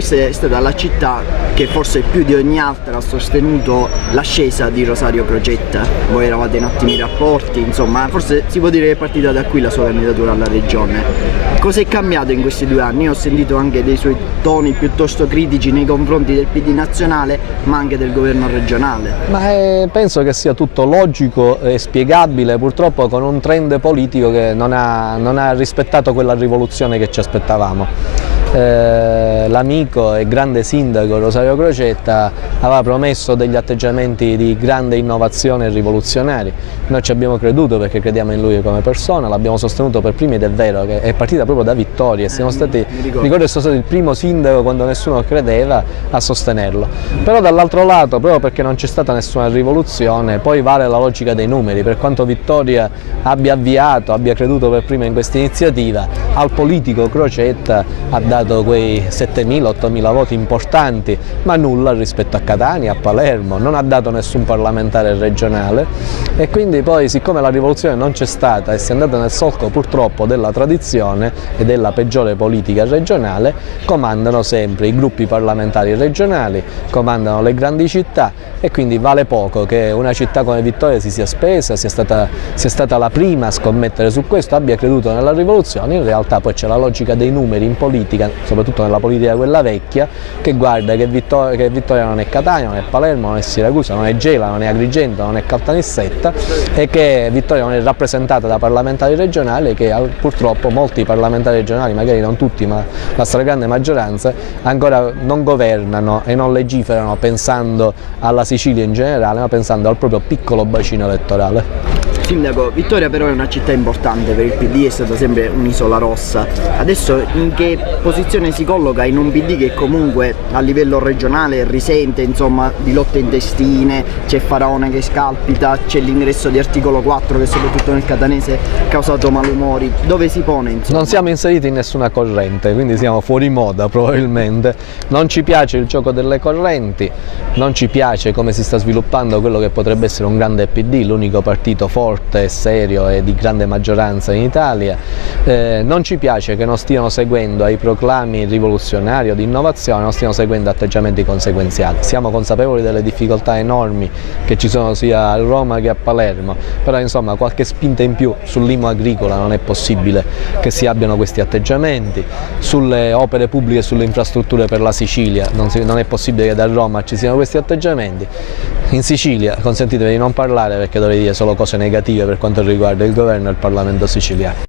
questa è stata la città che forse più di ogni altra ha sostenuto l'ascesa di Rosario Crocetta. Voi eravate in ottimi rapporti, insomma, forse si può dire che è partita da qui la sua candidatura alla regione. Cos'è cambiato in questi 2 anni? Io ho sentito anche dei suoi toni piuttosto critici nei confronti del PD nazionale, ma anche del governo regionale. Ma penso che sia tutto logico e spiegabile, purtroppo con un trend politico che non ha rispettato quella rivoluzione che ci aspettavamo. L'amico e grande sindaco Rosario Crocetta aveva promesso degli atteggiamenti di grande innovazione e rivoluzionari. Noi ci abbiamo creduto perché crediamo in lui come persona, l'abbiamo sostenuto per primi ed è vero che è partita proprio da vittorie. Ricordo che sono stato il primo sindaco quando nessuno credeva a sostenerlo. Però dall'altro lato, proprio perché non c'è stata nessuna rivoluzione, poi vale la logica dei numeri. Per quanto Vittoria abbia creduto per prima in questa iniziativa, al politico Crocetta ha dato quei 7.000-8.000 voti importanti, ma nulla rispetto a Catania, a Palermo, non ha dato nessun parlamentare regionale e quindi poi, siccome la rivoluzione non c'è stata e si è andata nel solco purtroppo della tradizione e della peggiore politica regionale, comandano sempre i gruppi parlamentari regionali, comandano le grandi città e quindi vale poco che una città come Vittoria si sia spesa, sia stata la prima a scommettere su questo, abbia creduto nella rivoluzione. In realtà poi c'è la logica dei numeri in politica, soprattutto nella politica quella vecchia, che guarda che Vittoria non è Catania, non è Palermo, non è Siracusa, non è Gela, non è Agrigento, non è Caltanissetta e che Vittoria non è rappresentata da parlamentari regionali, che purtroppo molti parlamentari regionali, magari non tutti ma la stragrande maggioranza, ancora non governano e non legiferano pensando alla Sicilia in generale, ma pensando al proprio piccolo bacino elettorale. Sindaco, Vittoria però è una città importante per il PD, è stata sempre un'isola rossa. Adesso in che posizione si colloca in un PD che comunque a livello regionale risente, insomma, di lotte intestine, c'è Faraone che scalpita, c'è l'ingresso di articolo 4 che soprattutto nel catanese ha causato malumori. Dove si pone, insomma? Non siamo inseriti in nessuna corrente, quindi siamo fuori moda probabilmente. Non ci piace il gioco delle correnti, non ci piace come si sta sviluppando quello che potrebbe essere un grande PD, l'unico partito forte e serio e di grande maggioranza in Italia. Non ci piace che non stiano seguendo ai proclami rivoluzionari o di innovazione, non stiano seguendo atteggiamenti conseguenziali. Siamo consapevoli delle difficoltà enormi che ci sono sia a Roma che a Palermo, però insomma qualche spinta in più sull'IMU agricola non è possibile che si abbiano questi atteggiamenti, sulle opere pubbliche e sulle infrastrutture per la Sicilia non è possibile che da Roma ci siano questi atteggiamenti. In Sicilia consentitemi di non parlare perché dovrei dire solo cose negative per quanto riguarda il governo e il Parlamento siciliano.